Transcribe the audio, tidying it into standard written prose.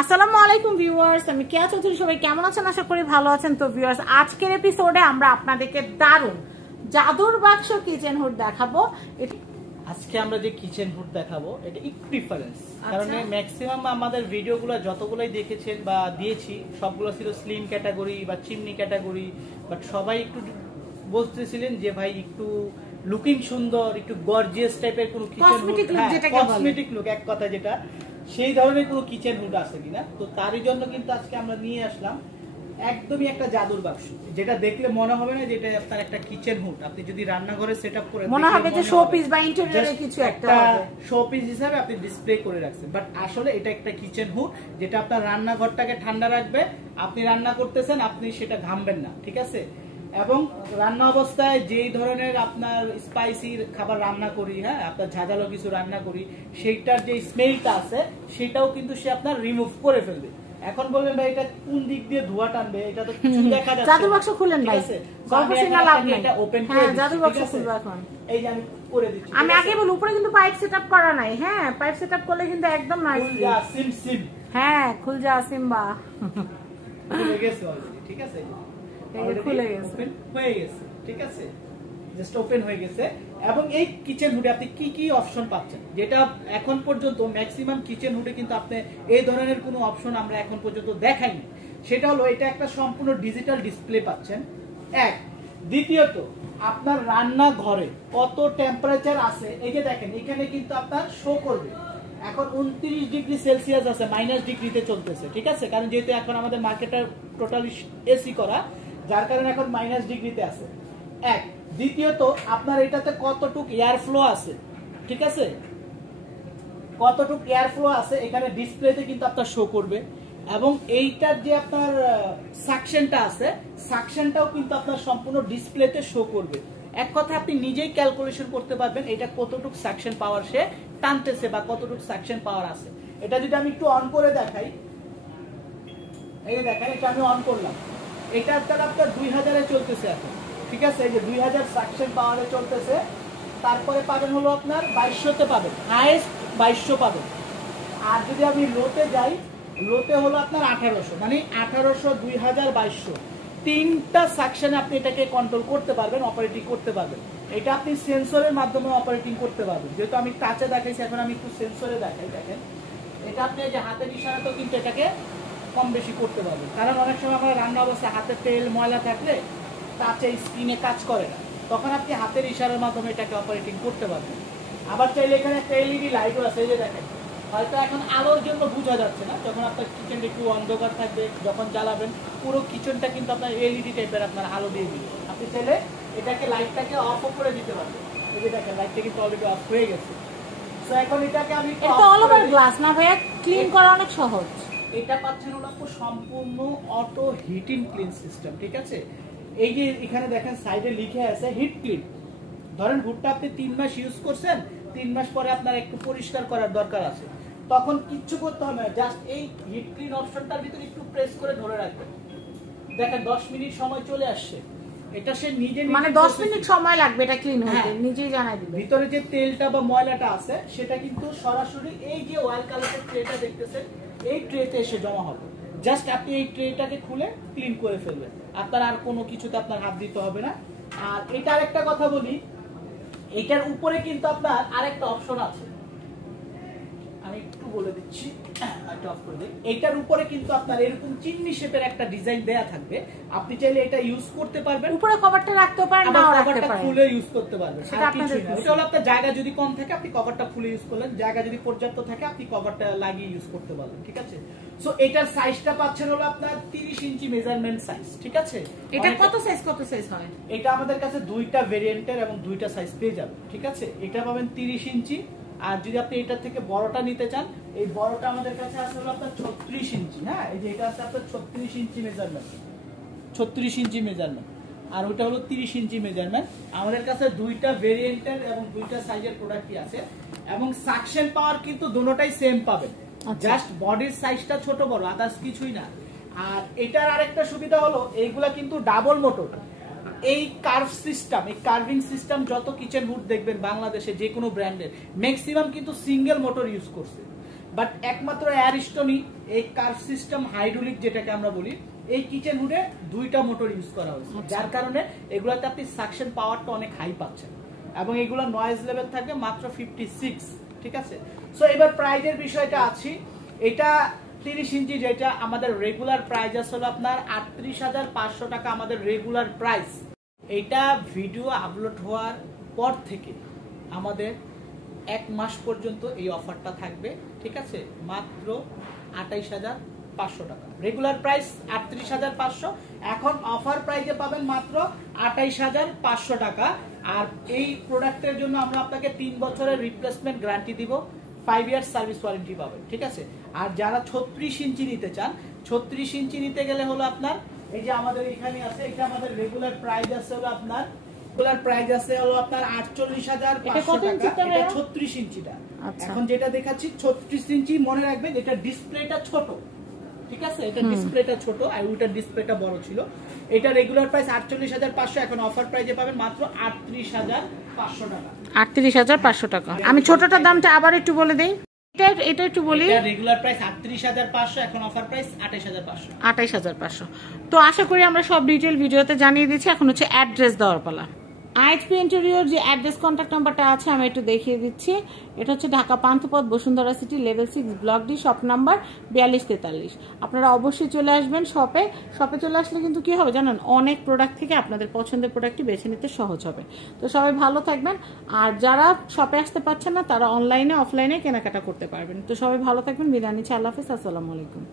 আসসালামু আলাইকুম ভিউয়ার্স, আমি কেয়া চৌধুরী। সবাই কেমন আছেন? আশা করি ভালো আছেন। তো ভিউয়ার্স, আজকের এপিসোডে আমরা আপনাদেরকে দারুণ জাদুর বাক্স কিচেন হুড দেখাবো। আজকে আমরা যে কিচেন হুড দেখাবো এটা একটু ডিফারেন্স, কারণ ম্যাক্সিমাম আমাদের ভিডিওগুলো যতগুলোই দেখেছেন বা দিয়েছি সবগুলো ছিল স্লিম ক্যাটাগরি বা চিমনি ক্যাটাগরি, বাট সবাই একটু বলতেছিলেন যে ভাই একটু লুকিং সুন্দর, একটু গর্জিয়াস টাইপের কোনো কিচেন হুড, কসমেটিক লুক এক কথা যেটা, সেই ধরনের কোনো কিচেন হুড আছে কিনা। তো তারই জন্য কিন্তু আজকে আমরা নিয়ে আসলাম একদমই একটা জাদুর বাক্স, যেটা দেখলে মনে হবে না যে এটা আপনার একটা কিচেন হুড। আপনি যদি রান্নাঘরে সেটআপ করে মনে হবে যে শো পিস বা ইন্টেরিয়রের কিছু একটা শো পিস হিসেবে আপনি ডিসপ্লে করে রাখছেন, বাট আসলে এটা একটা কিচেন হুড যেটা আপনার রান্নাঘরটাকে ঠান্ডা রাখবে। আপনি রান্না করতেছেন, আপনি সেটা ঘামবেন না, ঠিক আছে। এবং রান্না অবস্থায় যেই ধরনের আপনার স্পাইসি খাবার রান্না করি, হ্যাঁ আপনার ঝাঁঝালো কিছু রান্না করি, সেইটার যে স্মেলটা আছে সেটাও কিন্তু সে আপনার রিমুভ করে ফেলবে। এখন বলবেন ভাই এটা কোন দিক দিয়ে ধোঁয়া টানবে, এটা তো কিছু দেখা যাচ্ছে। জাদুর বাক্স খুলেন ভাই, গল্প শোনা লাভ নাই। এটা ওপেন করে হ্যাঁ, জাদুর বাক্স খুলবো এখন। এই যে আমি করে দিচ্ছি। আমি আগে বলি উপরে কিন্তু পাইপ সেটআপ করা নাই। হ্যাঁ, পাইপ সেটআপ করলে কিন্তু একদম নাইস। খুল যা সিম সিম। হ্যাঁ, খুল যা সিম্বা। খুলে গেছে অলরেডি, ঠিক আছে। খুলে গেছে, ওপেন হয়ে গেছে, ঠিক আছে, জাস্ট ওপেন হয়ে গেছে। এবং এই কিচেন হুডে আপনি কি কি অপশন পাচ্ছেন, যেটা এখন পর্যন্ত ম্যাক্সিমাম কিচেন হুডে কিন্তু আপনি এই ধরনের কোনো অপশন আমরা এখন পর্যন্ত দেখাইনি। সেটা হলো এটা একটা সম্পূর্ণ ডিজিটাল ডিসপ্লে পাচ্ছেন, এক। দ্বিতীয়ত আপনার রান্নাঘরে কত টেম্পারেচার আছে এই যে দেখেন, এখানে কিন্তু আপনার শো করবে। এখন 29 ডিগ্রি সেলসিয়াস আছে, মাইনাস ডিগ্রিতে চলতেছে, ঠিক আছে, কারণ যেহেতু এখন আমাদের মার্কেটটা টোটালি এসি করা, যার কারণে এখন মাইনাস ডিগ্রিতে আছে, এক। দ্বিতীয়ত আপনার এটাতে কতটুক এয়ার ফ্লো আছে, ঠিক আছে, কতটুক এয়ার ফ্লো আছে এখানে ডিসপ্লেতে কিন্তু আপনার শো করবে। এবং এইটার যে আপনার সাকশনটা আছে, সাকশনটাও কিন্তু আপনার সম্পূর্ণ ডিসপ্লেতে শো করবে। এক কথা আপনি নিজেই ক্যালকুলেশন করতে পারবেন এটা কতটুক সাকশন পাওয়ার সে টানতেছে বা কতটুক সাকশন পাওয়ার আছে। এটা যদি আমি একটু অন করে দেখাই, এই দেখেন এটা আমি অন করলাম, এটা আপনার 2000-এ চলতেছে এখন, ঠিক আছে। এই যে 2000 সাকশন পাওয়ারে চলতেছে। তারপরে পাবেন হলো আপনার 2200-তে পাবেন, হাইয়েস্ট 2200 পাবেন। আর যদি আমি লোতে যাই, লোতে হলো আপনার 1800, মানে 1800, 2000, 2200, তিনটা সাকশনে আপনি এটাকে কন্ট্রোল করতে পারবেন, অপারেটিং করতে পারবেন। এটা আপনি সেন্সরের মাধ্যমে অপারেটিং করতে পারবেন। যেহেতু আমি টাচে দেখাইছি, এখন আমি একটু সেন্সরে দেখাই। দেখেন এটা আপনি যে হাতের ইশারাতেও কিন্তু এটাকে কম বেশি করতে পারবেন, কারণ অনেক সময় আমরা রান্না অবস্থায় হাতে তেল ময়লা থাকলে টাচে স্ক্রিনে কাজ করে না, তখন আপনি হাতের ইশারার মাধ্যমে এটাকে অপারেটিং করতে পারবেন। আবার চাইলে এখানে একটা এলইডি লাইটও আছে, এই যে দেখেন, হয়তো এখন আলোর জন্য বোঝা যাচ্ছে না, যখন আপনার কিচেনটা একটু অন্ধকার থাকবে, যখন জ্বালাবেন পুরো কিচেনটা কিন্তু আপনার এলইডি টাইপের আপনার আলো দিয়ে দিবে। আপনি চাইলে এটাকে লাইটটাকে অফও করে দিতে পারবেন। এই যে দেখেন লাইটটা কিন্তু অলরেডি অফ হয়ে গেছে। সো এখন এটাকে আমি এটা অল ওভার গ্লাস না ভাইয়া, ক্লিন করা অনেক সহজ। এটা পাচ্ছেন হলো সম্পূর্ণ অটো হিটিং ক্লিন সিস্টেম, ঠিক আছে। এই যে এখানে দেখেন সাইডে লিখে আছে হিট ক্লিন। ধরেন হুডটা আপনি 3 মাস ইউজ করছেন, 3 মাস পরে আপনার একটু পরিষ্কার করার দরকার আছে, তখন কিচ্ছু করতে হবে না, জাস্ট এই হিট ক্লিন অপশনটার ভিতরে একটু প্রেস করে ধরে রাখবেন। দেখেন 10 মিনিট সময় চলে আসছে। এটা সে নিজে মানে 10 মিনিট সময় লাগবে এটা ক্লিন হতে, নিজেই জানাই দিবে। ভিতরে যে তেলটা বা ময়লাটা আছে সেটা কিন্তু সরাসরি এই যে অয়েল কালারের ট্রেটা দেখতেছেন, এই ট্রেতে এসে জমা হবে। জাস্ট আপনি এই ট্রেটাকে খুলে ক্লিন করে ফেলবেন, আপনার আর কোনো কিছুতে আপনার হাত দিতে হবে না। আর এটা আরেকটা কথা বলি, এটার উপরে কিন্তু আপনার আরেকটা অপশন আছে, আমি একটু বলে দিচ্ছি, এটার উপরে কিন্তু আপনার এরকম চিমনি শেপের একটা ডিজাইন দেয়া থাকবে। আপনি চাইলে এটা ইউজ করতে পারবেন, উপরে কভারটা রাখতে পারেন, নাও রাখতে পারেন, খুলে ইউজ করতে পারবেন। সেটা আপনাদের ইচ্ছা। এটা হলো আপনার জায়গা যদি কম থাকে আপনি কভারটা খুলে ইউজ করলেন, জায়গা যদি পর্যাপ্ত থাকে আপনি কভারটা লাগিয়ে ইউজ করতে পারবেন, ঠিক আছে। সো এটার সাইজটা পাচ্ছেন হলো আপনার 30 ইঞ্চি মেজারমেন্ট সাইজ, ঠিক আছে। এটা কত সাইজ হয়? এটা আমাদের কাছে দুইটা ভেরিয়েন্টের এবং দুইটা সাইজ পেয়ে যাবেন, ঠিক আছে। এটা পাবেন 30 ইঞ্চি, আর যদি আপনি এটার থেকে বড়টা নিতে চান, এই বড়টা আমাদের কাছে আছে হলো আপনার 36 ইঞ্চি। হ্যাঁ, এই যে এটা আছে আপনার 36 ইঞ্চি মেজারমেন্ট, 36 ইঞ্চি মেজারমেন্ট, আর ওটা হলো 30 ইঞ্চি মেজারমেন্ট। আমাদের কাছে দুইটা ভেরিয়েন্টের এবং দুইটা সাইজের প্রোডাক্টই আছে, এবং সাকশন পাওয়ার কিন্তু দুটোটাই সেম পাবেন, জাস্ট বডির সাইজটা ছোট বড়, আদার্স কিছুই না। আর এটার আরেকটা সুবিধা হলো এইগুলা কিন্তু ডাবল মোটর। এই কার্ভ সিস্টেম, এই কার্ভিং সিস্টেম যত কিচেন হুড দেখবেন বাংলাদেশে যে কোনো ব্র্যান্ডের ম্যাক্সিমাম কিন্তু সিঙ্গেল মোটর ইউজ করছে। বাট একমাত্র অ্যারিস্টনই এই কার্ভ সিস্টেম হাইড্রোলিক যেটাকে আমরা বলি, এই কিচেন হুডে 2টা মোটর ইউজ করা হয়েছে, যার কারণে এগুলাতে আপনি সাকশন পাওয়ারটা অনেক হাই পাচ্ছেন এবং এগুলো নয়েজ লেভেল থাকবে মাত্র 56। ঠিক আছে, সো এবার প্রাইজের বিষয়টা আছি। এটা 30 ইঞ্চি, যেটা আমাদের রেগুলার প্রাইস আসলে আপনার 38,500 টাকা আমাদের রেগুলার প্রাইস। এটা ভিডিও আপলোড হওয়ার পর থেকে আমাদের 1 মাস পর্যন্ত এই অফারটা থাকবে। ঠিক আছে, মাত্র 28,500 টাকা। রেগুলার প্রাইস 38,500, এখন অফার প্রাইসে পাবেন মাত্র 28,500 টাকা। আর এই প্রোডাক্টের জন্য আমরা আপনাকে 3 বছরের রিপ্লেসমেন্ট গ্যারান্টি দিব, 5 ইয়ার্স সার্ভিস ওয়ারেন্টি পাবেন। ঠিক আছে, আর যারা 36 ইঞ্চি নিতে চান, 36 ইঞ্চি নিতে গেলে হলো আপনার এই যে আমাদের এখানে আছে, এটা আমাদের রেগুলার প্রাইস আছে হলো আপনার 48,500 টাকা। এটা 36 ইঞ্চিটা। এখন যেটা দেখাচ্ছি 36 ইঞ্চি, মনে রাখবেন এটা ডিসপ্লেটা ছোট। ঠিক আছে, এটা ডিসপ্লেটা ছোট আর ওইটার ডিসপ্লেটা বড় ছিল। এটা রেগুলার প্রাইস 48,500, এখন অফার প্রাইসে পাবেন মাত্র 38,500 টাকা। 38,500 টাকা। আমি ছোটটার দামটা আবার একটু বলে দেই, এটা একটু বলি। এটা রেগুলার প্রাইস 38,500, এখন অফার প্রাইস 28,500। 28,500। তো আশা করি আমরা সব ডিটেইল ভিডিওতে জানিয়ে দিচ্ছি। এখন হচ্ছে অ্যাড্রেস দেওয়ার পালা। আইএচপি ইন্টেরিয়র যে অ্যাড্রেস কন্ট্যাক্ট নাম্বারটা আছে আমি একটু দেখিয়ে দিচ্ছি। এটা হচ্ছে Dhaka Panthapath, Bashundhara city, level 6, block D, shop number 4243। আপনারা অবশ্যই চলে আসবেন শপে। শপে চলে আসলে কিন্তু কি হবে জানেন, অনেক প্রোডাক্ট থেকে আপনাদের পছন্দের প্রোডাক্টটি বেছে নিতে সহজ হবে। তো সবাই ভালো থাকবেন, আর যারা শপে আসতে পারছেন না তারা অনলাইনে অফলাইনে কেনাকাটা করতে পারবেন। তো সবাই ভালো থাকবেন, বিদায় নিচ্ছি, আল্লাহ হাফেজ, আসসালামু আলাইকুম।